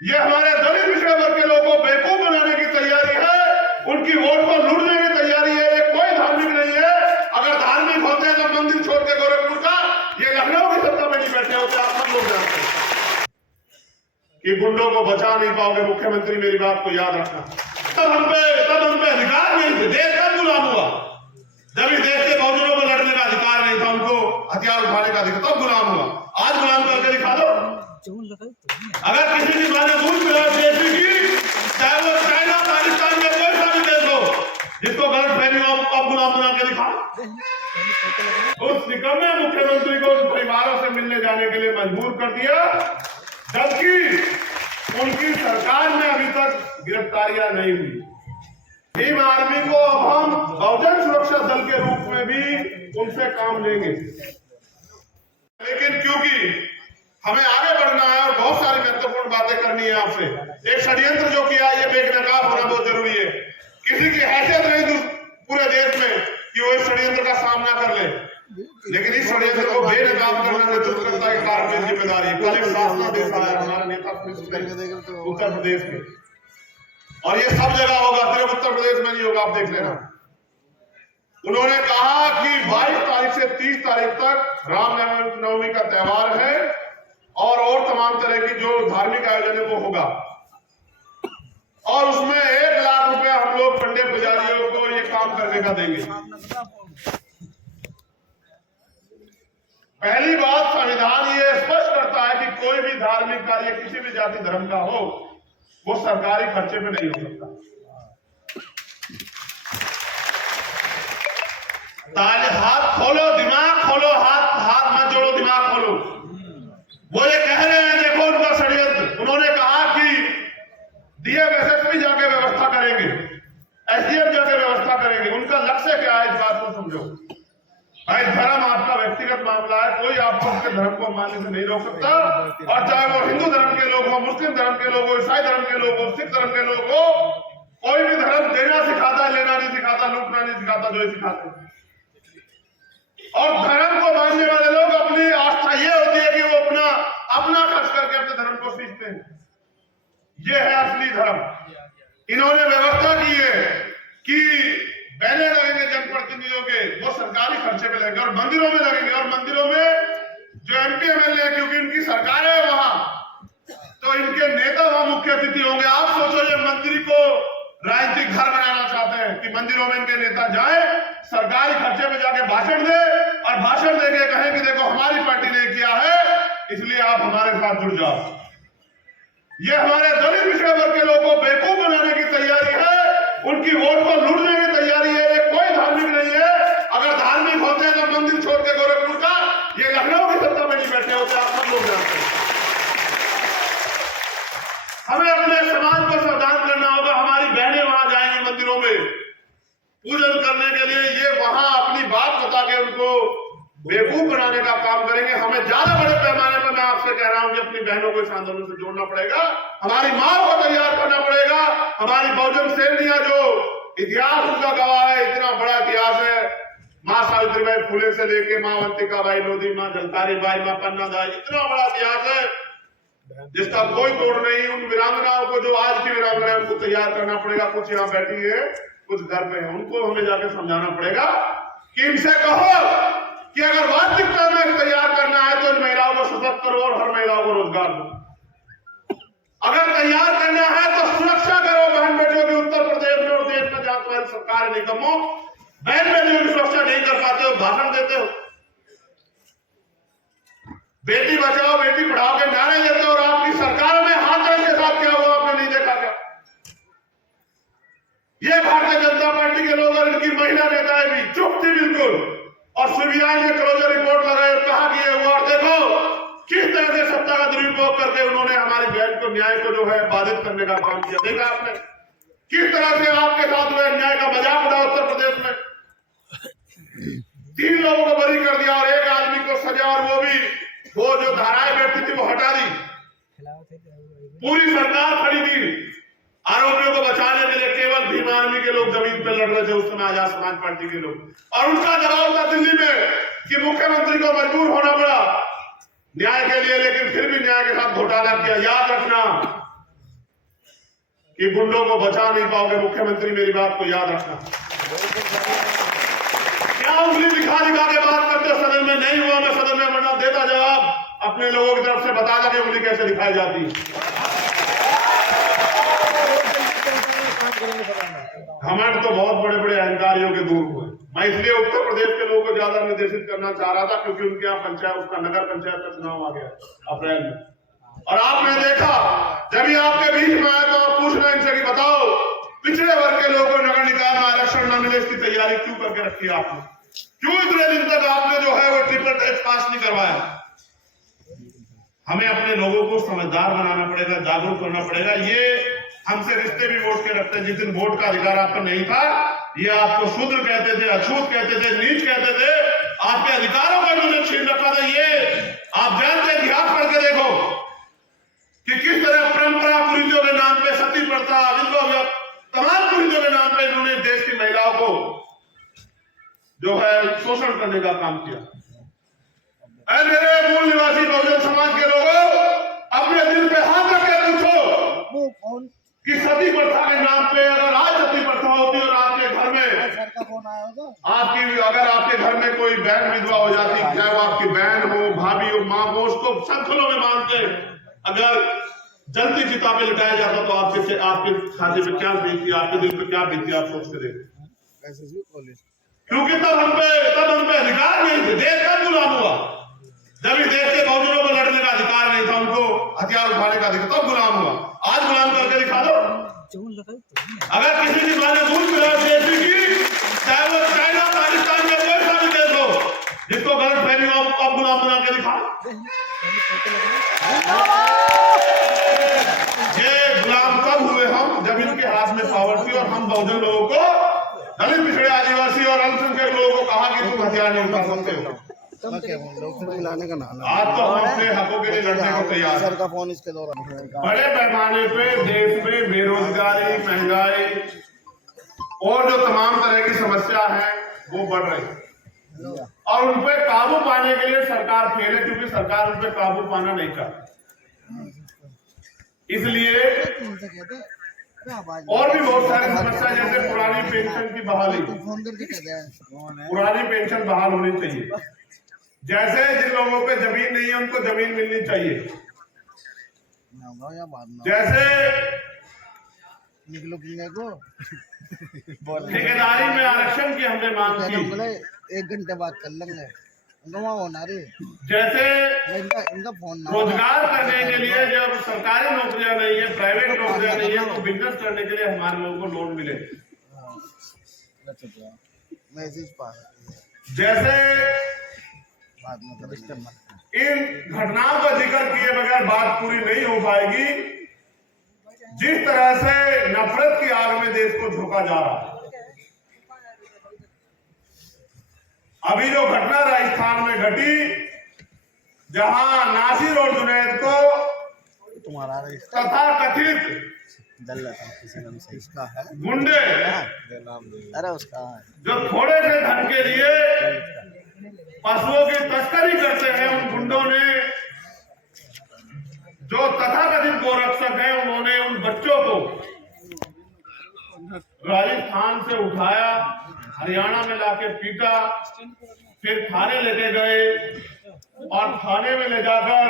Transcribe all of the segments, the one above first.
ये हमारे दलित पिछड़े वर्ग के लोगों को बेवकूफ बनाने की तैयारी है, उनकी वोट को लूटने की तैयारी है। ये कोई धार्मिक नहीं है। अगर धार्मिक होते हैं तो मंदिर छोड़ के गोरखपुर का ये लखनऊ की सत्ता में नहीं बैठे होते। आप सब लोग जानते हैं कि गुंडों को बचा नहीं पाओगे। मुख्यमंत्री मेरी बात को याद रखना। तब हम पे अधिकार नहीं थे। देश कब गुलाम हुआ? जब इस देश के बहुजनों को लड़ने का अधिकार नहीं था, उनको हथियार उठाने का अधिकार, तब गुलाम हुआ। आज गुलाम करके दिखा दो। अगर किसी की माने दूध पिलाओ देश की, चाहे वो चाइना, पाकिस्तान या कोई सा भी देश हो, जिसको गलत फहमी हो, अब गुलाम बना के दिखा। उस निकम्मे मुख्यमंत्री को परिवारों से मिलने जाने के लिए मजबूर कर दिया, जबकि उनकी सरकार में अभी तक गिरफ्तारियां नहीं हुई। भीम आर्मी को अब हम बहुजन सुरक्षा दल के रूप में भी उनसे काम लेंगे, लेकिन क्योंकि हमें आगे बढ़ना है और बहुत सारी महत्वपूर्ण बातें करनी है आपसे। एक षड्यंत्र जो किया ये बेनकाब होना बहुत जरूरी है। किसी की हैसियत नहीं पूरे देश में कि वो इस षड्यंत्र का सामना कर ले, लेकिन इस षड्यंत्र को बेनकाब करना नेतृत्व करता है कार्य की जिम्मेदारी। कल एक शासनादेश आया हमारा नेता उत्तर प्रदेश में, और ये सब जगह होगा, सिर्फ उत्तर प्रदेश में नहीं होगा, आप देख लेना। उन्होंने कहा कि 22 तारीख से 30 तारीख तक रामनवमी का त्योहार है और तमाम तरह की जो धार्मिक आयोजन है वो होगा, और उसमें 1 लाख रुपया हम लोग पंडित पुजारियों को ये काम करने का देंगे। पहली बात, संविधान ये स्पष्ट करता है कि कोई भी धार्मिक कार्य किसी भी जाति धर्म का हो वो सरकारी खर्चे में नहीं हो सकता। ताले हाथ खोलो, दिमाग खोलो, हाथ मत जोड़ो, दिमाग खोलो। वो ये कह रहे हैं, देखो उनका षड्यंत्र। उन्होंने कहा कि डीएम एसएसपी जाके व्यवस्था करेंगे, एसडीएम जाके व्यवस्था करेंगे। उनका लक्ष्य क्या है, इस बात को समझो भाई। धर्म आपका व्यक्तिगत मामला है, कोई आपको उसके धर्म को मानने से नहीं रोक सकता, और चाहे वो हिंदू धर्म के लोग हो, मुस्लिम धर्म के लोग हो, ईसाई धर्म के लोग हो, सिख धर्म के लोग हो, कोई भी धर्म देना सिखाता है, लेना नहीं सिखाता, लूटना नहीं सिखाता, जो सिखाते हैं। और धर्म को मानने वाले लोग अपनी आस्था ये होती है कि वो अपना खर्च करके अपने धर्म को सीखते हैं। ये है असली धर्म। इन्होंने व्यवस्था की है कि बैनर लगेंगे जनप्रतिनिधियों के, वो सरकारी खर्चे पे लगेंगे और मंदिरों में लगेंगे। और मंदिरों में जो एमपी एमएलए है, क्योंकि इनकी सरकार है वहां, तो इनके नेता वहां मुख्य अतिथि होंगे। आप सोचो, ये मंदिर को राजनीतिक घर बनाना चाहते हैं कि मंदिरों में इनके नेता जाए, सरकारी खर्चे में जाके भाषण दे, और भाषण देके कहें कि देखो हमारी पार्टी ने किया है, इसलिए आप हमारे साथ जुड़ जाओ। ये हमारे दलित पिछड़े वर्ग के लोगों को बेवकूफ बनाने की तैयारी है, उनकी वोट को लूटने की तैयारी है। ये कोई धार्मिक नहीं है। अगर धार्मिक होते हैं तो मंदिर छोड़ के गोरखपुर का ये लखनऊ की सत्ता में नहीं बैठे होते। आप सब लोग जानते हैं। हमें अपने समाज को सावधान करना होगा। हमारी बहनें वहां जाएंगी मंदिरों में पूजन करने के लिए, ये वहां अपनी बात बता के उनको बेवकूफ बनाने का काम करेंगे। हमें ज्यादा बड़े पैमाने पर मैं आपसे कह रहा हूं कि अपनी बहनों को इस आंदोलन से जोड़ना पड़ेगा, हमारी मां को तैयार करना पड़ेगा। हमारी बहुजन सेनानियां जो इतिहास उनका गवाह है, इतना बड़ा इतिहास है, माँ सावित्रीबाई फुले से लेके माँ अवंतिकाबाई लोधी, माँ झलकारी बाई, माँ पन्नादाई, इतना बड़ा इतिहास है जिसका कोई तोड़ नहीं। उन वीरांगनाओं को, जो आज की वीरांगना है, उनको तैयार करना पड़ेगा। कुछ यहाँ बैठी है, कुछ घर पे है, उनको हमें जाके समझाना पड़ेगा कि इनसे कहो कि अगर वास्तविकता में तैयार करना है तो इन महिलाओं को सशक्त करो और हर महिलाओं को रोजगार दो। अगर तैयार करना है तो सुरक्षा करो बहन बेटियों की। उत्तर प्रदेश में और देश में जहां तुम्हारी सरकार निकम्मो बहन बेटियों की सुरक्षा नहीं कर पाते हो, भाषण देते हो, बेटी बचाओ बेटी पढ़ाओ के नारे देते हो, और आपकी सरकार में हाथरस के साथ क्या हुआ आपने नहीं देखा क्या? ये भारतीय जनता पार्टी के लोग और इनकी महिला नेताएं भी चुप थी बिल्कुल, और सीबीआई ने क्लोजर रिपोर्ट लगाई और कहा कि ये हुआ। और देखो किस तरह से सत्ता का दुरुपयोग करके उन्होंने हमारी बहन को, न्याय को जो है बाधित करने का काम किया। देखा आपने किस तरह से आपके साथ हुए न्याय का मजाक उड़ा। उत्तर प्रदेश में 3 लोगों को बरी कर दिया और 1 आदमी को सजा, और वो भी वो जो धाराएं बैठती थी वो हटा दी। पूरी सरकार खड़ी थी आरोपियों को बचाने के लिए। केवल भीम आर्मी के लोग जमीन पर लड़ रहे थे उस समय, आजाद समाज पार्टी के लोग, और उनका दबाव था दिल्ली में कि मुख्यमंत्री को मजबूर होना पड़ा न्याय के लिए, लेकिन फिर भी न्याय के साथ घोटाला किया। याद रखना, कि गुंडों को बचा नहीं पाओगे। मुख्यमंत्री मेरी बात को याद रखना। क्या उंगली दिखा दिखा के बात करते हो? सदन में नहीं हुआ, मैं सदन में वरना देता जवाब अपने लोगों की तरफ से बता दें कि उंगली कैसे दिखाई जाती है। घमंड तो बहुत बड़े बड़े अहंकारियों के दूर हुए। मैं इसलिए उत्तर प्रदेश के लोगों को ज्यादा निर्देशित करना चाह रहा था क्योंकि उनके यहाँ पंचायत, उसका नगर पंचायत का चुनाव आ गया अप्रैल में, और आपने देखा जब ये आपके बीच में आए तो आप पूछना इनसे कि बताओ पिछड़े वर्ग के लोगों को नगर निकाय में आरक्षण न मिले, इसकी तैयारी क्यों करके रखी आपने? क्यों इतने दिन तक आपने जो है वो ट्रिपल टैक्स पास नहीं करवाया? हमें अपने लोगों को समझदार बनाना पड़ेगा, जागरूक करना पड़ेगा। ये हमसे रिश्ते भी वोट के रखते हैं। जिस दिन वोट का अधिकार आपको नहीं था, ये आपको शूद्र कहते थे, अछूत कहते थे, नीच कहते थे, आपके अधिकारों को इन्होंने छीन रखा था। ये आप जानते हैं, इतिहास पढ़ के देखो कि किस तरह परंपरा कुरीतियों के नाम पे, सती प्रथा, विधवा, तमाम कुरीतियों के नाम पे इन्होंने देश की महिलाओं को जो है शोषण करने का काम किया। मेरे मूल निवासी बहुजन समाज के लोगों, अपने दिल पे हाथ रख के पूछो कि सती प्रथा के नाम पे अगर आज सती प्रथा होती और आपके घर में आपकी, अगर आपके घर में कोई बहन विधवा हो जाती, चाहे वो आपकी बहन हो, भाभी हो, माँ हो, उसको शंखलों में बांध के अगर जलती चिता पे लिटाया जाता तो आपके खाते पे क्या बीती, आपके दिल पे क्या बीती, आप सोच के देखो। क्योंकि तब हम पे अधिकार नहीं थे। देश कब गुलाम हुआ? जब इस देश के बहुजनों को लड़ने का अधिकार नहीं था, उनको हथियार उठाने का अधिकार, तब गुलाम हुआ। आज गुलाम करके दिखा दो। अगर किसी की माने दूध पिलाओ देश की, चाहे वो चाइना, पाकिस्तान या कोई सा भी देश हो, जिसको गलत फहमी हो, अब गुलाम बना के दिखा। ये गुलाम कब हुए हम? जब इनके हाथ में पावर थी और हम बहुजन लोगों को, दलित, पिछड़े, आदिवासी और अल्पसंख्यक लोगों को कहा कि तुम हथियार नहीं उठा सकते हो। आज तो हम अपने हकों के लिए लड़ने को तैयार हैं। बड़े पैमाने पे देश में बेरोजगारी, महंगाई और जो तमाम तरह की समस्या है वो बढ़ रही है, और उन पे काबू पाने के लिए सरकार फेल है, क्योंकि सरकार उन पे काबू पाना नहीं चाहती। इसलिए और भी बहुत सारी समस्या, जैसे पुरानी पेंशन की बहाली, पुरानी पेंशन बहाल होनी चाहिए। जैसे जिन लोगों पे जमीन नहीं है उनको जमीन मिलनी चाहिए। जैसे ठेकेदारी में आरक्षण की हमने मांग की, 1 घंटे बाद कर लेंगे। जैसे रोजगार करने के लिए जब सरकारी नौकरियां नहीं है, प्राइवेट नौकरियां नहीं है, तो बिजनेस करने के लिए हमारे लोगों को लोन मिले। जैसे इन घटनाओं का जिक्र किए बगैर बात पूरी नहीं हो पाएगी। जिस तरह से नफरत की आग में देश को झोंका जा रहा है, अभी जो घटना राजस्थान में घटी, जहां नासिर और जुनैद को तथा कथित गुंडे जो थोड़े से धन के लिए पशुओं की तस्करी करते हैं, उन गुंडों ने, जो तथाकथित गोरक्षक हैं, उन्होंने उन बच्चों को राजस्थान से उठाया, हरियाणा में लाके पीटा, फिर थाने लेके गए और थाने में ले जाकर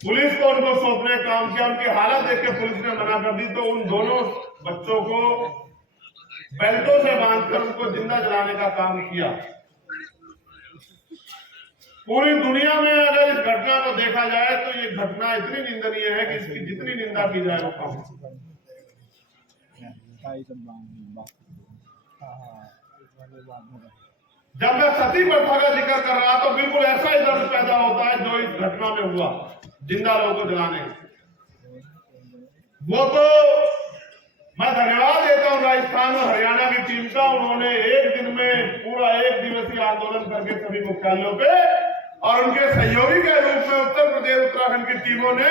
पुलिस को उनको सौंपने का काम किया। उनकी हालत देख के पुलिस ने मना कर दी, तो उन दोनों बच्चों को बेल्टों से बांधकर उनको जिंदा जलाने का काम किया। पूरी दुनिया में अगर इस घटना को देखा जाए तो ये घटना इतनी निंदनीय है कि इसकी जितनी निंदा की जाए वो कम। जब मैं सती प्रथा का जिक्र कर रहा तो बिल्कुल ऐसा ही दर्द पैदा होता है जो इस घटना में हुआ, जिंदा लोगों को जलाने। वो तो मैं धन्यवाद देता हूँ राजस्थान और हरियाणा की टीम का। उन्होंने एक दिन में पूरा 1 दिवसीय आंदोलन करके सभी मुख्यालयों पे, और उनके सहयोगी के रूप में उत्तर प्रदेश, उत्तराखंड की टीमों ने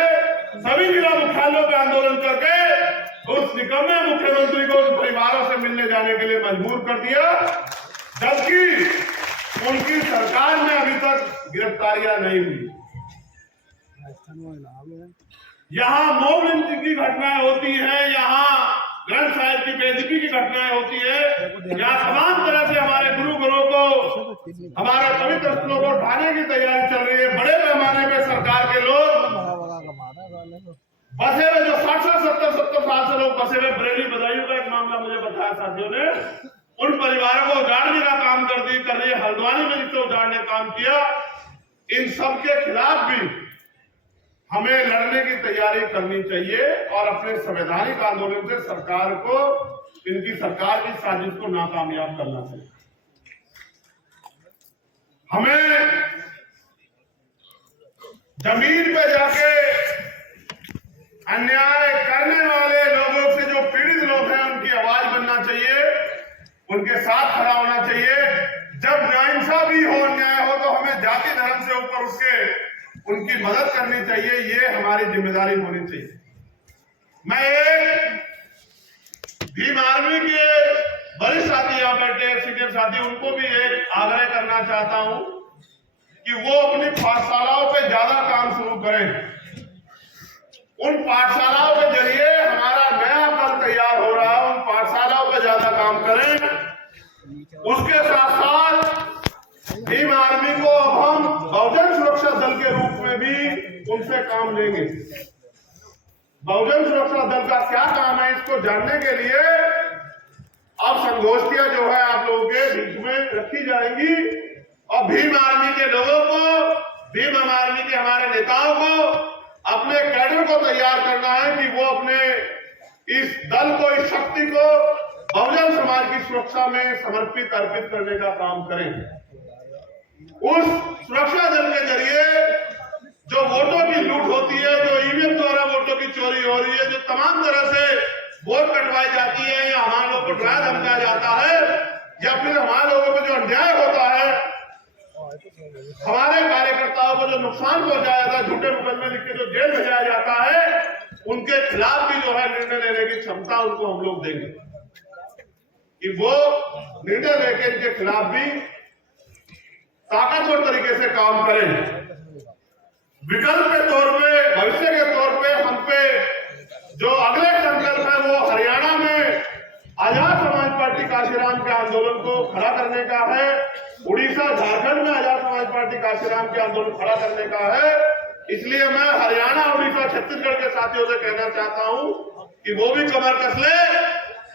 सभी जिला मुख्यालयों पे आंदोलन करके उस निकम्मे मुख्यमंत्री को उन परिवारों से मिलने जाने के लिए मजबूर कर दिया, जबकि उनकी सरकार में अभी तक गिरफ्तारियां नहीं हुई। यहाँ मॉब लिंचिंग की घटनाएं होती है, यहाँ ग्रंथ साहिब की बेइज्जती की घटनाएं होती है, यहाँ तमाम तरह से हमारे गुरु घरों को, हमारे पवित्र स्थलों को ढाने की तैयारी चल रही है। बड़े पैमाने पे सरकार के लोग बसे हुए, जो 60-70 साल से लोग बसे हुए, बरेली बदायूं का एक मामला मुझे बताया साथियों ने, उन परिवारों को उजाड़ने का काम कर रही है। हल्द्वानी में जिससे उजाड़ने का काम किया, इन सब के खिलाफ भी हमें लड़ने की तैयारी करनी चाहिए और अपने संवैधानिक आंदोलन से सरकार को, इनकी सरकार की साजिश को नाकामयाब करना चाहिए। हमें जमीन पे जाके अन्याय करने वाले लोगों से, जो पीड़ित लोग हैं, उनकी आवाज बनना चाहिए, उनके साथ खड़ा होना चाहिए। जब नाइंसाफी हो, अन्याय हो, तो हमें जाति धर्म से ऊपर उठ के उनकी मदद करनी चाहिए। ये हमारी जिम्मेदारी होनी चाहिए। मैं एक भीम आर्मी के वरिष्ठ साथी यहाँ बैठे, सीनियर साथी, उनको भी एक आग्रह करना चाहता हूं कि वो अपनी पाठशालाओं पे ज्यादा काम शुरू करें। उन पाठशालाओं के जरिए हमारा नया कल तैयार हो रहा है, उन पाठशालाओं पे ज्यादा काम करें। उसके साथ साथ भीम आर्मी को अब हम बहुजन सुरक्षा दल के रूप में भी उनसे काम लेंगे। बहुजन सुरक्षा दल का क्या काम है, इसको जानने के लिए अब संगोष्ठियां जो है आप लोगों के बीच में रखी जाएंगी और भीम आर्मी के लोगों को, भीम आर्मी के हमारे नेताओं को, अपने कैडर को तैयार करना है कि वो अपने इस दल को, इस शक्ति को बहुजन समाज की सुरक्षा में समर्पित, अर्पित करने का काम करें। उस सुरक्षा दल के जरिए जो वोटों की लूट होती है, जो ईवीएम द्वारा वोटों की चोरी हो रही है, जो तमाम तरह से वोट कटवाई जाती है, या हमारे लोगों को डराया धमकाया जाता है, या फिर हमारे लोगों को जो अन्याय होता है, हमारे कार्यकर्ताओं को जो नुकसान पहुंचाया जाता है, झूठे मुकदमे लिख के जो जेल भेजा जाता है, उनके खिलाफ भी जो है निर्णय लेने की क्षमता उनको हम लोग देंगे कि वो निर्णय लेके इनके खिलाफ भी ताकतवर तरीके से काम करें। विकल्प के तौर पे, भविष्य के तौर पे हम पे जो अगले संकल्प है वो हरियाणा में आजाद समाज पार्टी काशीराम के आंदोलन को खड़ा करने का है। उड़ीसा, झारखंड में आजाद समाज पार्टी काशीराम के आंदोलन खड़ा करने का है। इसलिए मैं हरियाणा, उड़ीसा, छत्तीसगढ़ के साथियों से कहना चाहता हूं कि वो भी कमर कस ले,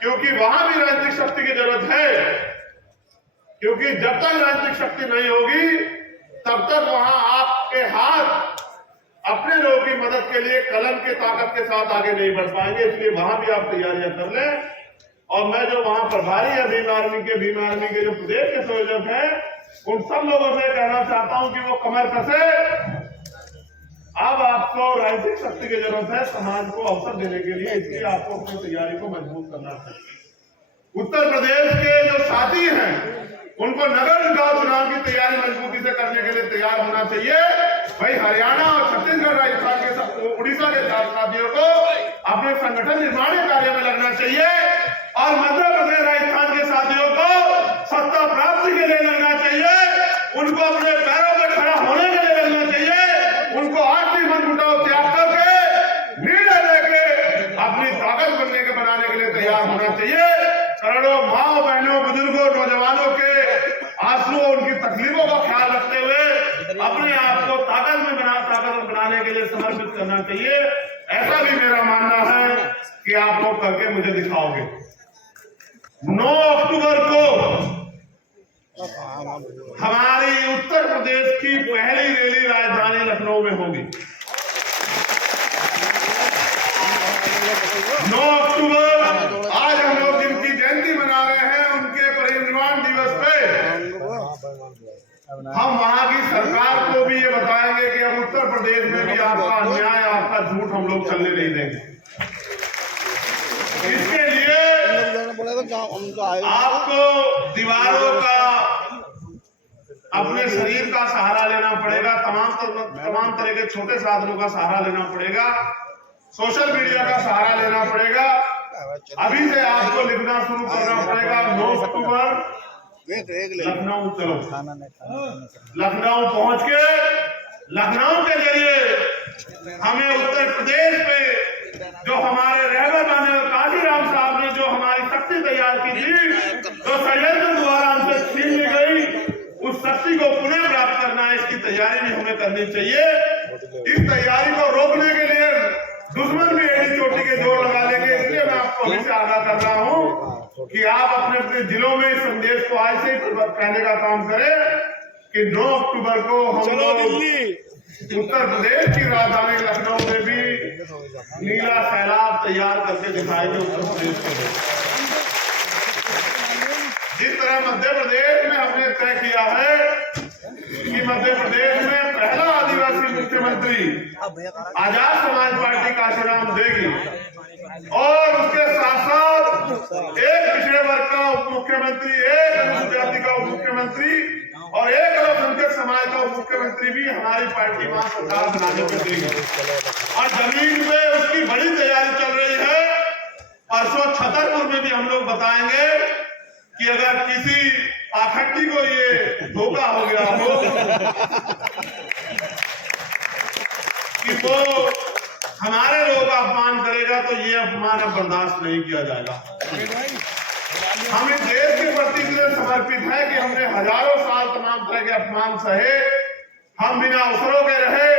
क्योंकि वहां भी राजनीतिक शक्ति की जरूरत है। क्योंकि जब तक राजनीतिक शक्ति नहीं होगी, तब तक वहां आपके हाथ अपने लोगों की मदद के लिए कलम की ताकत के साथ आगे नहीं बढ़ पाएंगे। इसलिए वहां भी आप तैयारियां कर लें। और मैं जो वहां प्रभारी है भीम आर्मी के जो प्रदेश के संयोजक हैं, उन सब लोगों से कहना चाहता हूं कि वो कमर कसे। अब आपको राजनीतिक शक्ति की जरूरत है समाज को अवसर देने के लिए, इसलिए आपको अपनी तैयारी को मजबूत करना चाहिए। उत्तर प्रदेश के जो साथी हैं, उनको नगर निकाय चुनाव की तैयारी मजबूती से करने के लिए तैयार होना चाहिए। भाई हरियाणा और छत्तीसगढ़, राजस्थान के, उड़ीसा के साथियों को अपने संगठन निर्माण कार्य में लगना चाहिए और मध्य प्रदेश, राजस्थान के साथियों को सत्ता प्राप्ति के लिए लगना चाहिए। उनको अपने पैरों पर खड़ा होने के लिए लगना चाहिए। उनको आर्थिक मनमुटाव त्याग करके निर्णय लेके अपनी ताकत बनाने के लिए तैयार होना चाहिए। करोड़ों माओ बहनों, बुजुर्गों, नौजवानों के आंसुओं, उनकी तकलीफों का ख्याल रखते हुए अपने आप को ताकतवर बनाने के लिए समर्पित करना चाहिए। ऐसा भी मेरा मानना है कि आप लोग करके मुझे दिखाओगे। 9 अक्टूबर को हमारी उत्तर प्रदेश की पहली रैली राजधानी लखनऊ में होगी। 9 अक्टूबर, आज हम लोग जिनकी जयंती मना रहे हैं, उनके परिनिर्वाण दिवस पे हम वहां की सरकार को भी ये बताएंगे कि अब उत्तर प्रदेश में भी आपका अन्याय, आपका झूठ हम लोग चलने नहीं देंगे। इसके लिए आपको दीवारों का, अपने शरीर का सहारा लेना पड़ेगा, तमाम तरह के छोटे साधनों का सहारा लेना पड़ेगा, सोशल मीडिया का सहारा लेना पड़ेगा। अभी से आपको लिखना शुरू करना पड़ेगा। 9 अक्टूबर लखनऊ चलो, लखनऊ पहुंच के लखनऊ के जरिए हमें उत्तर प्रदेश पे जो हमारे रहबर बने काशीराम साहब ने जो हमारी शक्ति तैयार की थी, तो षड्यंत्र द्वारा हमसे छीन ली गई, उस शक्ति को पुनः प्राप्त करना है, इसकी तैयारी भी हमें करनी चाहिए। इस तैयारी को रोकने के लिए दुश्मन भी एड़ी चोटी के जोर लगा लेंगे। इसलिए मैं आपको अभी से आगाह कर रहा हूँ कि आप अपने अपने जिलों में इस संदेश को आज से ही कहने का काम करें कि 9 अक्टूबर को हम लोग उत्तर प्रदेश की राजधानी लखनऊ में भी नीला सैलाब तैयार करके दिखाएंगे उत्तर प्रदेश के लिए। जिस तरह मध्य प्रदेश में हमने तय किया है कि मध्य प्रदेश में पहला आदिवासी मुख्यमंत्री आजाद समाज पार्टी काशीराम देगी और उसके साथ साथ एक पिछड़े वर्ग का उप मुख्यमंत्री, एक अनुसूचित जाति का उप मुख्यमंत्री और एक अल्पसंख्यक समाज का उप मुख्यमंत्री भी हमारी पार्टी वहां सरकार बनाने को देगी। और जमीन पे उसकी बड़ी तैयारी चल रही है। परसों छतरपुर में भी हम लोग बताएंगे कि अगर किसी पाखंडी को ये धोखा हो गया हो कि वो हमारे लोग अपमान करेगा, तो ये अपमान अब बर्दाश्त नहीं किया जाएगा। हम इस देश के प्रति इतने समर्पित हैं कि हमने हजारों साल तमाम तरह के अपमान सहे, हम बिना अवसरों के रहे,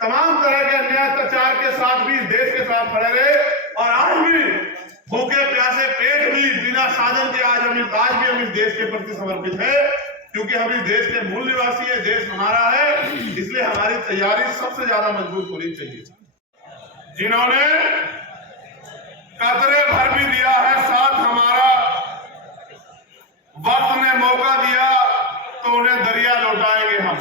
तमाम तरह के अन्याय अत्याचार के साथ भी इस देश के साथ खड़े रहे और आज भी भूखे प्यासे पेट भी बिना साधन के आज भी हम इस देश के प्रति समर्पित है, क्योंकि हम इस देश के मूल निवासी है, देश हमारा है। इसलिए हमारी तैयारी सबसे ज्यादा मजबूत होनी चाहिए। जिन्होंने कतरे भर भी दिया है साथ हमारा, वक्त ने मौका दिया तो उन्हें दरिया लौटाएंगे हम।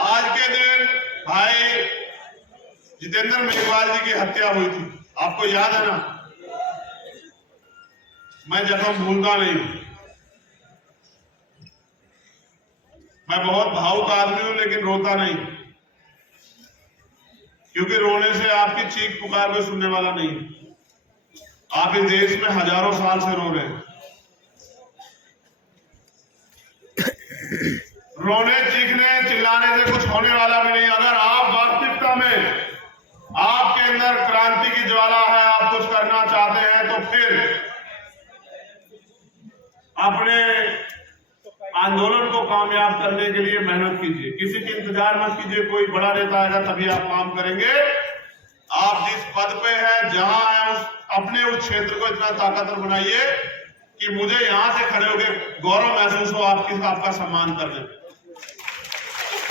आज के दिन भाई जितेंद्र मेघवाल जी की हत्या हुई थी, आपको याद है ना? मैं जख्म भूलता नहीं हूं। मैं बहुत भावुक आदमी हूं लेकिन रोता नहीं, क्योंकि रोने से आपकी चीख पुकार को सुनने वाला नहीं। आप इस देश में हजारों साल से रो रहे हैं। रोने चीखने चिल्लाने से कुछ होने वाला भी नहीं। अगर आप वास्तविकता में आपके अंदर क्रांति की ज्वाला है, आप कुछ करना चाहते हैं, तो फिर अपने आंदोलन को कामयाब करने के लिए मेहनत कीजिए। किसी के इंतजार मत कीजिए कोई बड़ा नेता आएगा तभी आप काम करेंगे। आप जिस पद पे हैं, जहां है, अपने उस क्षेत्र को इतना ताकतवर बनाइए कि मुझे यहां से खड़े होकर गौरव महसूस हो आपका सम्मान करने में।